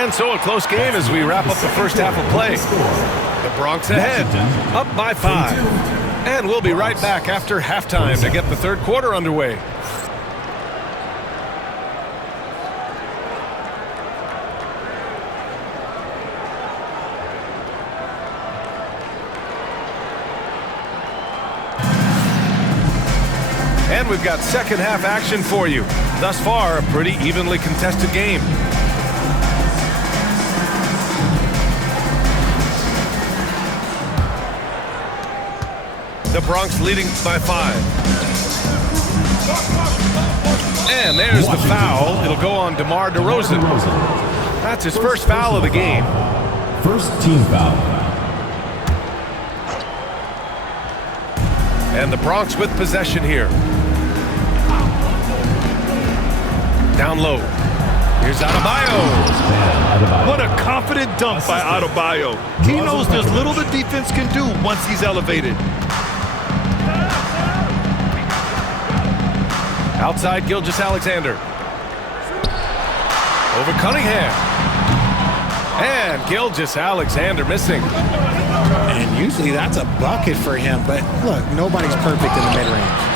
And so a close game as we wrap up the first half of play. The Bronx ahead, up by 5. And we'll be right back after halftime to get the third quarter underway. And we've got second half action for you. Thus far, a pretty evenly contested game. The Bronx leading by 5. And there's the foul. It'll go on DeMar DeRozan. That's his first foul of the game. First team foul. And the Bronx with possession here. Down low. Here's Adebayo. What a confident dunk by Adebayo. He knows there's little the defense can do once he's elevated. Outside Gilgeous-Alexander. Over Cunningham. And Gilgeous-Alexander missing. And usually that's a bucket for him, but look, nobody's perfect in the mid-range.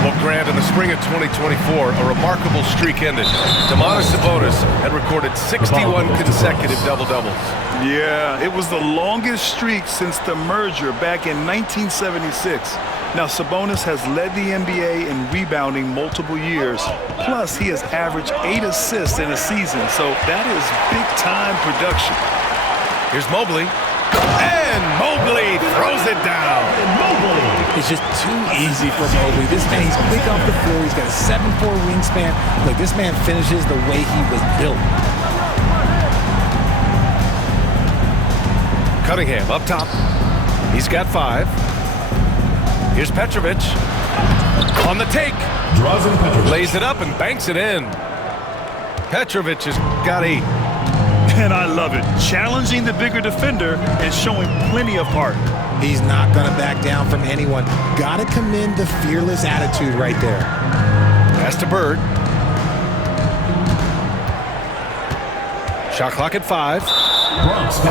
Well, Grant, in the spring of 2024, a remarkable streak ended. Domantas Sabonis had recorded 61 consecutive double-doubles. Yeah, it was the longest streak since the merger back in 1976. Now, Sabonis has led the NBA in rebounding multiple years. Plus, he has averaged 8 assists in a season, so that is big-time production. Here's Mobley. And Mobley throws it down. It's just too easy for Mobley. This man, he's quick off the floor. He's got a 7'4" wingspan. Look, this man finishes the way he was built. Cunningham up top. He's got 5. Here's Petrovic. On the take. Draws in Petrovic. Lays it up and banks it in. Petrovic has got 8. And I love it. Challenging the bigger defender and showing plenty of heart. He's not going to back down from anyone. Got to commend the fearless attitude right there. Pass to Bird. Shot clock at 5.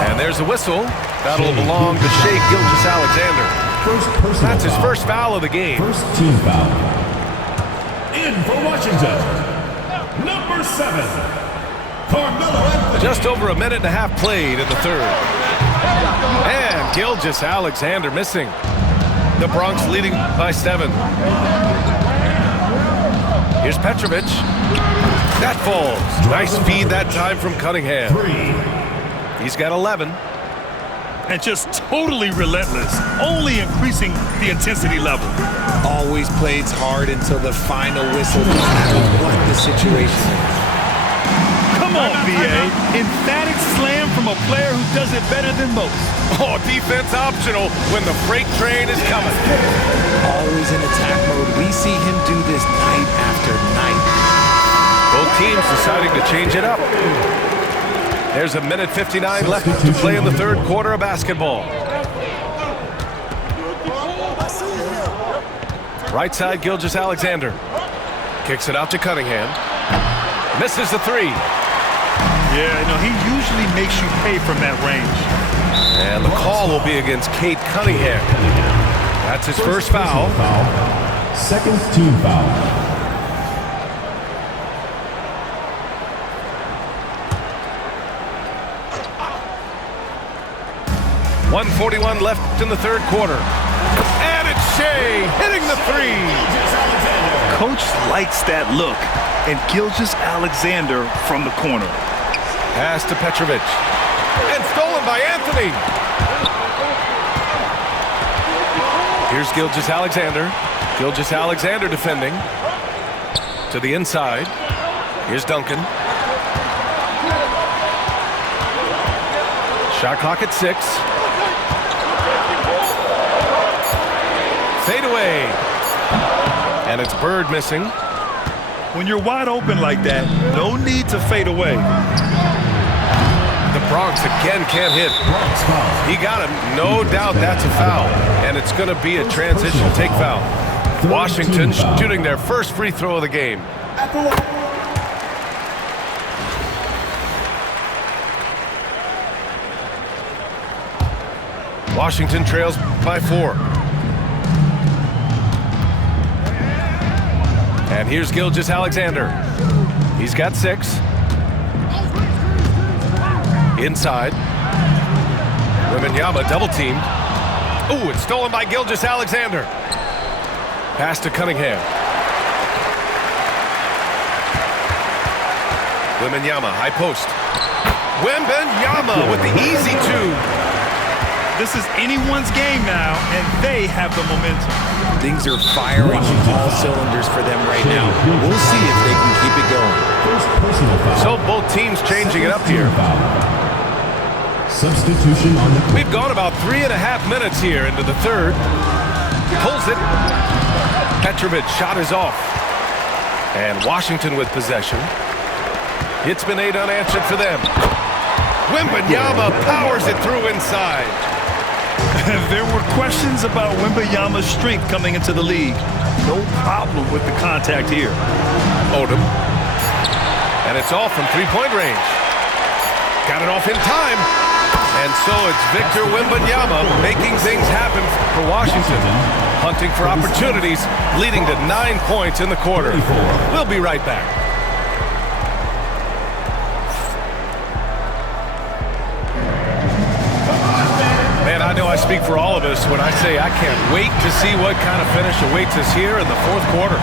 And there's a whistle. That'll belong to Shai Gilgeous-Alexander. That's his first foul of the game. First team foul. In for Washington, number 7. Just over a minute and a half played in the third. And Gilgeous-Alexander missing. The Bronx leading by 7. Here's Petrovic. That falls. Nice feed that time from Cunningham. He's got 11. And just totally relentless, only increasing the intensity level. Always plays hard until the final whistle, no matter what the situation is. Come on, B.A. Emphatic slam from a player who does it better than most. Oh, defense optional when the freight train is coming. Always in attack mode. We see him do this night after night. Both teams deciding to change it up. There's a minute 59 left to play in the third quarter of basketball. Right side, Gilgeous-Alexander. Kicks it out to Cunningham. Misses the 3. Yeah, he usually makes you pay from that range. And the call will be against Cade Cunningham. That's his first foul. Second team foul. 1:41 left in the third quarter. And it's Shai hitting the 3. Coach likes that look. And Gilgeous-Alexander from the corner. Pass to Petrovic. And stolen by Anthony. Here's Gilgeous-Alexander. Gilgeous-Alexander defending. To the inside. Here's Duncan. Shot clock at 6. Fade away. And it's Bird missing. When you're wide open like that, no need to fade away. The Bronx again can't hit. He got him. No doubt that's a foul. And it's going to be a transition take foul. Washington shooting their first free throw of the game. Washington trails by 4. And here's Gilgeous-Alexander. He's got 6. Inside. Wembanyama double teamed. Ooh, it's stolen by Gilgeous-Alexander. Pass to Cunningham. Wembanyama, high post. Wembanyama with the easy 2. This is anyone's game now, and they have the momentum. Things are firing on all cylinders for them right now. We'll see if they can keep it going. First personal foul. So both teams changing it up here. Substitution on the court. We've gone about 3.5 minutes here into the third. Pulls it. Petrovic shot is off. And Washington with possession. It's been 8 unanswered for them. Wembanyama powers it through inside. There were questions about Wembanyama's strength coming into the league. No problem with the contact here. Odom. And it's off from 3-point range. Got it off in time. And so it's Victor Wembanyama making things happen for Washington. Hunting for opportunities, leading to 9 points in the quarter. We'll be right back. Man, I know I speak for all of us when I say I can't wait to see what kind of finish awaits us here in the fourth quarter.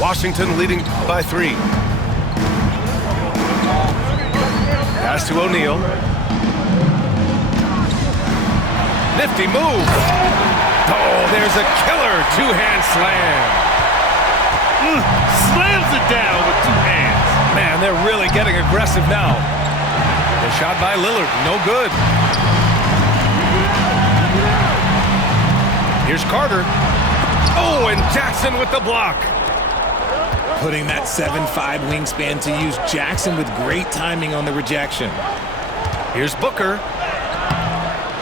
Washington leading by 3. Pass to O'Neal. Nifty move. Oh, there's a killer 2-hand slam. Slams it down with 2 hands. Man, they're really getting aggressive now. The shot by Lillard, no good. Here's Carter. Oh, and Jackson with the block. Putting that 7'5" wingspan to use. Jackson with great timing on the rejection. Here's Booker.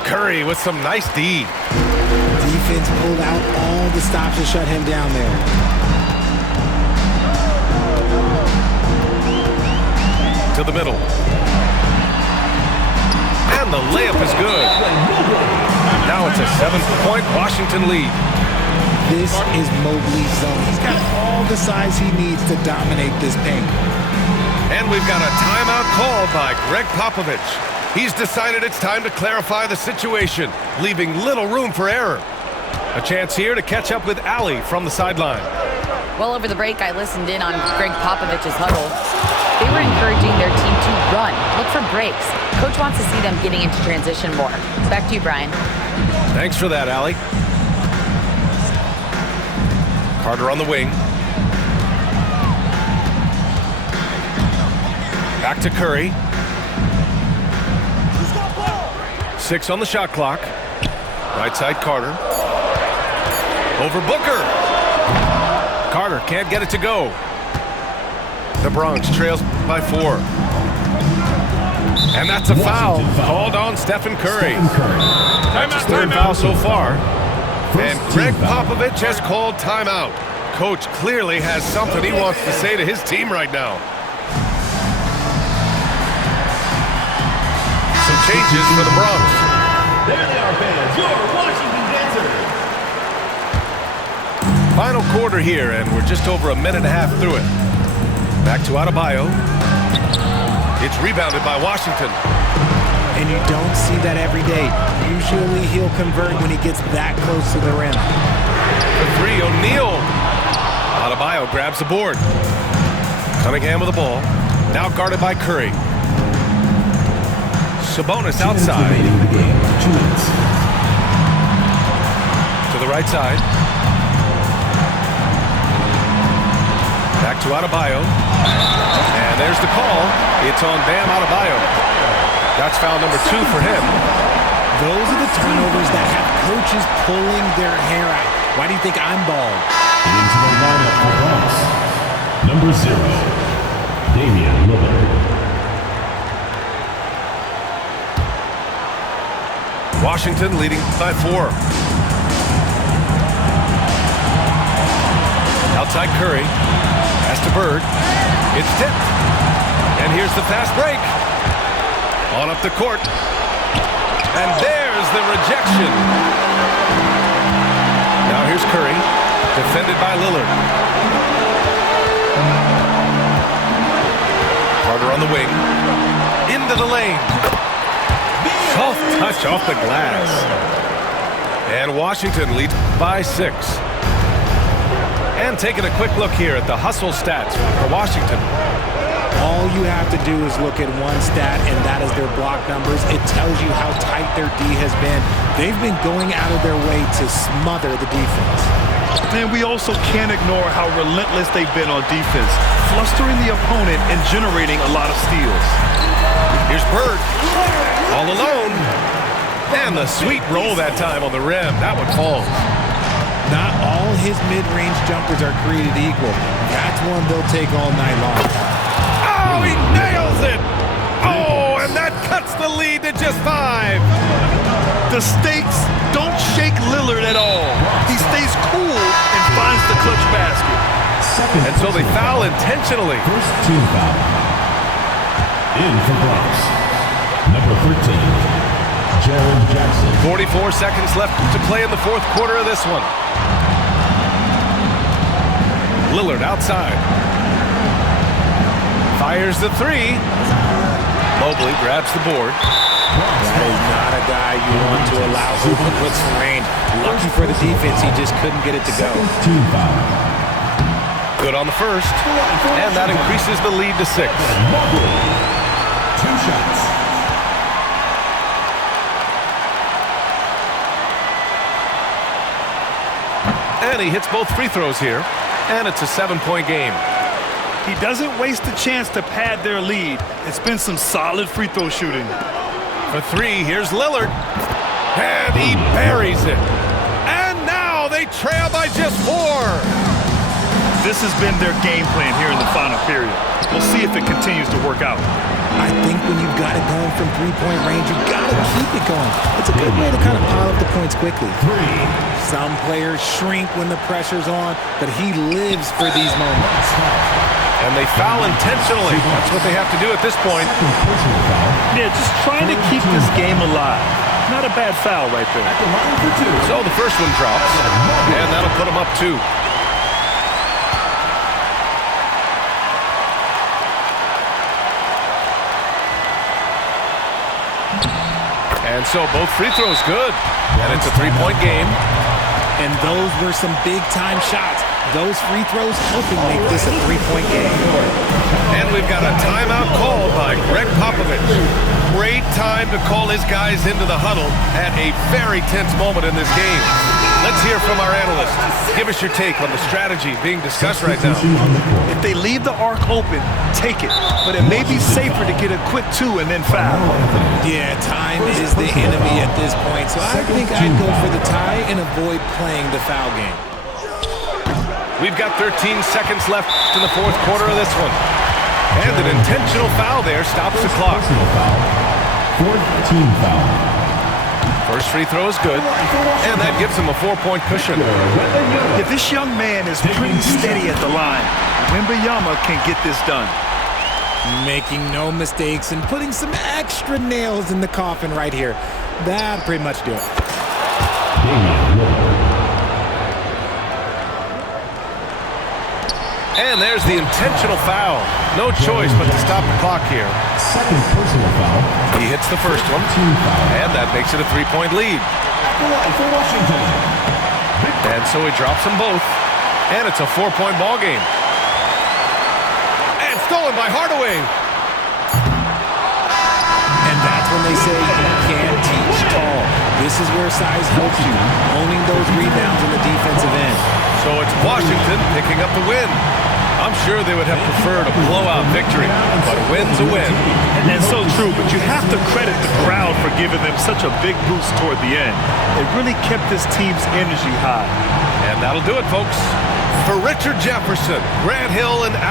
Curry with some nice D. Defense pulled out all the stops to shut him down there. To the middle. And the layup is good. Now it's a 7-point Washington lead. This is Mobley's zone. He's got all the size he needs to dominate this paint. And we've got a timeout called by Greg Popovich. He's decided it's time to clarify the situation, leaving little room for error. A chance here to catch up with Allie from the sideline. Well, over the break, I listened in on Greg Popovich's huddle. They were encouraging their team to run, look for breaks. Coach wants to see them getting into transition more. Back to you, Brian. Thanks for that, Allie. Carter on the wing. Back to Curry. 6 on the shot clock. Right side Carter. Over Booker. Carter can't get it to go. The Bronx trails by 4. And that's a foul called on Stephen Curry. That's his 3rd foul so far. And Greg Popovich has called timeout. Coach clearly has something he wants to say to his team right now. Some changes for the Bronx. There they are, fans. Your Washington Dancers. Final quarter here, and we're just over a minute and a half through it. Back to Adebayo. It's rebounded by Washington. And you don't see that every day. Usually he'll convert when he gets that close to the rim. The 3, O'Neal. Adebayo grabs the board. Cunningham with the ball. Now guarded by Curry. Sabonis outside. To the right side. Back to Adebayo. And there's the call. It's on Bam Adebayo. That's foul number 2 for him. Those are the turnovers that have coaches pulling their hair out. Why do you think I'm bald? Into the lineup for Bronx. Number 0, Damian Lillard. Washington leading by 4. Outside Curry. Pass to Bird. It's tipped. And here's the fast break. On up the court. And there's the rejection. Now here's Curry. Defended by Lillard. Carter on the wing. Into the lane. Soft touch off the glass. And Washington leads by 6. And taking a quick look here at the hustle stats for Washington. All you have to do is look at one stat, and that is their block numbers. It tells you how tight their D has been. They've been going out of their way to smother the defense. And we also can't ignore how relentless they've been on defense, flustering the opponent and generating a lot of steals. Here's Bird, all alone. And the sweet roll that time on the rim. That one falls. Not all his mid-range jumpers are created equal. That's one they'll take all night long. Oh, he nails it! Oh, and that cuts the lead to just 5. The stakes don't shake Lillard at all. He stays cool and finds the clutch basket. And so they foul intentionally. First team foul. In for Bronx. Number 13, Jaron Jackson. 44 seconds left to play in the fourth quarter of this one. Lillard outside. Fires the 3. Mobley grabs the board. That is not a guy you want to allow open looks from range. Lucky for the defense, he just couldn't get it to go. Team foul. Good on the first. And that increases the lead to 6. Mobley. 2 shots. And he hits both free throws here. And it's a 7-point game. He doesn't waste a chance to pad their lead. It's been some solid free throw shooting. For 3, here's Lillard. And he buries it. And now they trail by just 4. This has been their game plan here in the final period. We'll see if it continues to work out. I think when you've got it going from three-point range, you've got to keep it going. It's a good way to kind of pile up the points quickly. 3. Some players shrink when the pressure's on, but he lives for these moments. And they foul intentionally. That's what they have to do at this point. Personal foul. Yeah, just trying to keep this game alive. Not a bad foul right there. The line for 2. So the first one drops. And that'll put them up 2. And so both free throws good. And it's a 3-point game. And those were some big-time shots. Those free throws helping make this a 3-point game. And we've got a timeout called by Greg Popovich. Great time to call his guys into the huddle at a very tense moment in this game. Let's hear from our analyst. Give us your take on the strategy being discussed right now. If they leave the arc open, take it. But it may be safer to get a quick 2 and then foul. Yeah, time is the enemy at this point, so I think I'd go for the tie and avoid playing the foul game. We've got 13 seconds left in the fourth quarter of this one. And an intentional foul there stops the clock. Personal foul. 4th team foul. First free throw is good, and that gives him a 4-point cushion. If this young man is pretty steady at the line, Wembanyama can get this done. Making no mistakes and putting some extra nails in the coffin right here. That'd pretty much do it. And there's the intentional foul. No choice but to stop the clock here. Second personal foul. He hits the first one, Team foul. and that makes it a 3-point lead. The line for Washington. And so he drops them both, and it's a 4-point ball game. And stolen by Hardaway. And that's when they say you can't teach tall. This is where size helps you, owning those rebounds in the defensive end. So it's Washington picking up the win. I'm sure they would have preferred a blowout victory, but a win's a win. And that's so true, but you have to credit the crowd for giving them such a big boost toward the end. It really kept this team's energy high. And that'll do it, folks. For Richard Jefferson, Grant Hill, and